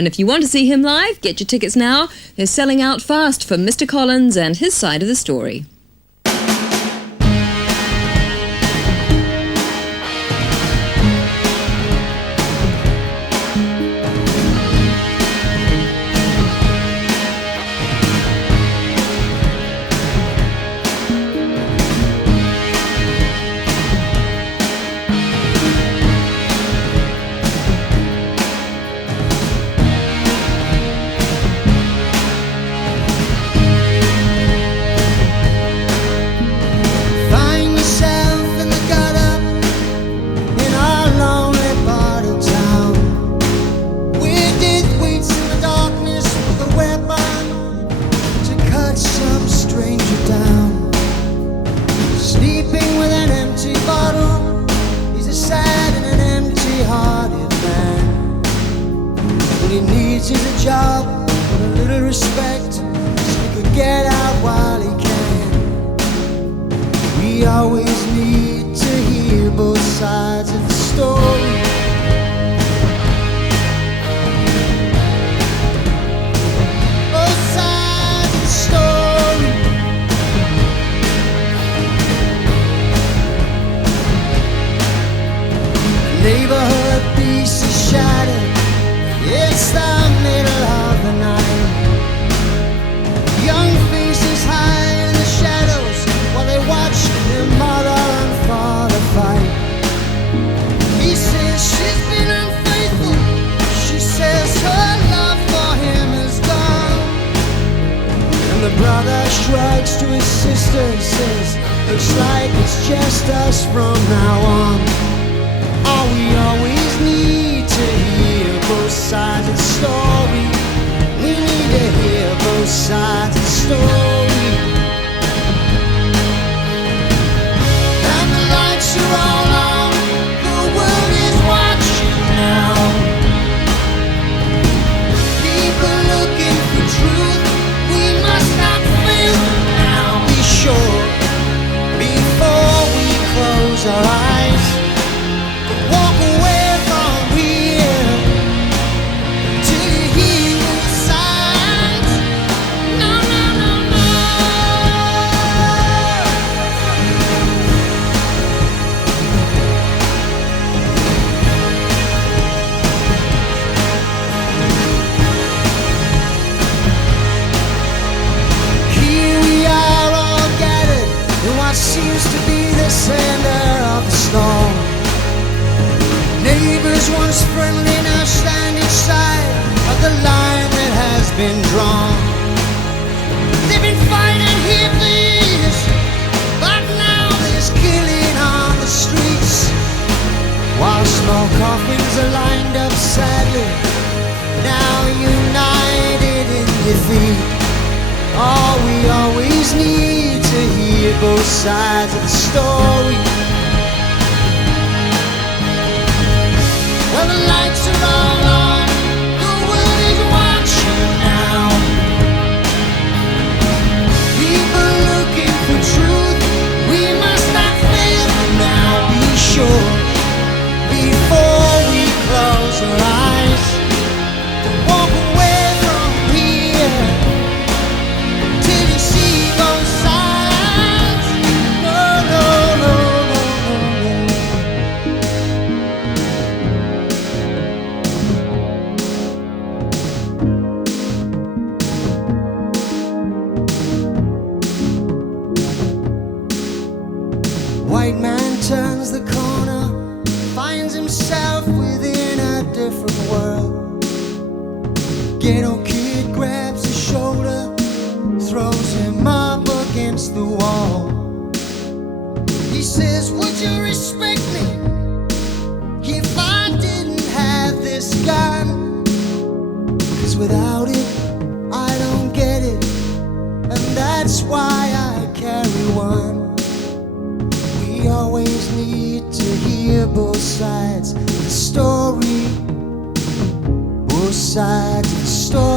And if you want to see him live, get your tickets now. They're selling out fast for Mr. Collins and his side of the story. He needs is a job and a little respect, so he could get out while he can. We always need to hear both sides of the story. Both sides of the story. The neighborhood peace is shattered. It's the middle of the night. Young faces hide in the shadows while they watch their mother and father fight. He says she's been unfaithful. She says her love for him is gone. And the brother shrugs to his sister and says, looks like it's just us from now on. All we always need to hear both sides of the story. We need to hear both sides of the story. And the lights are all on. The world is watching now. People looking for truth. We must not fail them now. Be sure before we close our eyes. Walk away from here till you hear the signs. No, no, no, no. Here we are all gathered in what seems to be the center of the storm. Neighbors once friendly now stand each side of the line that has been drawn. They've been fighting here for years, but now there's killing on the streets. While small coffins are lined up sadly, now united in defeat. All we always need to hear both sides of the story. Well, the lights are all on. The world is watching now. People looking for truth. We must not fail them now. Be sure before we close our eyes to walk away from here till you see both sides. No, no, no, no, no, no. White man turns the corner, finds himself within a different world. Ghetto kid grabs his shoulder, throws him up against the wall. He says, would you respect me if I didn't have this gun? 'Cause without it, I don't get it, and that's why I carry one. We always need to hear both sides of the story. Both sides of the story.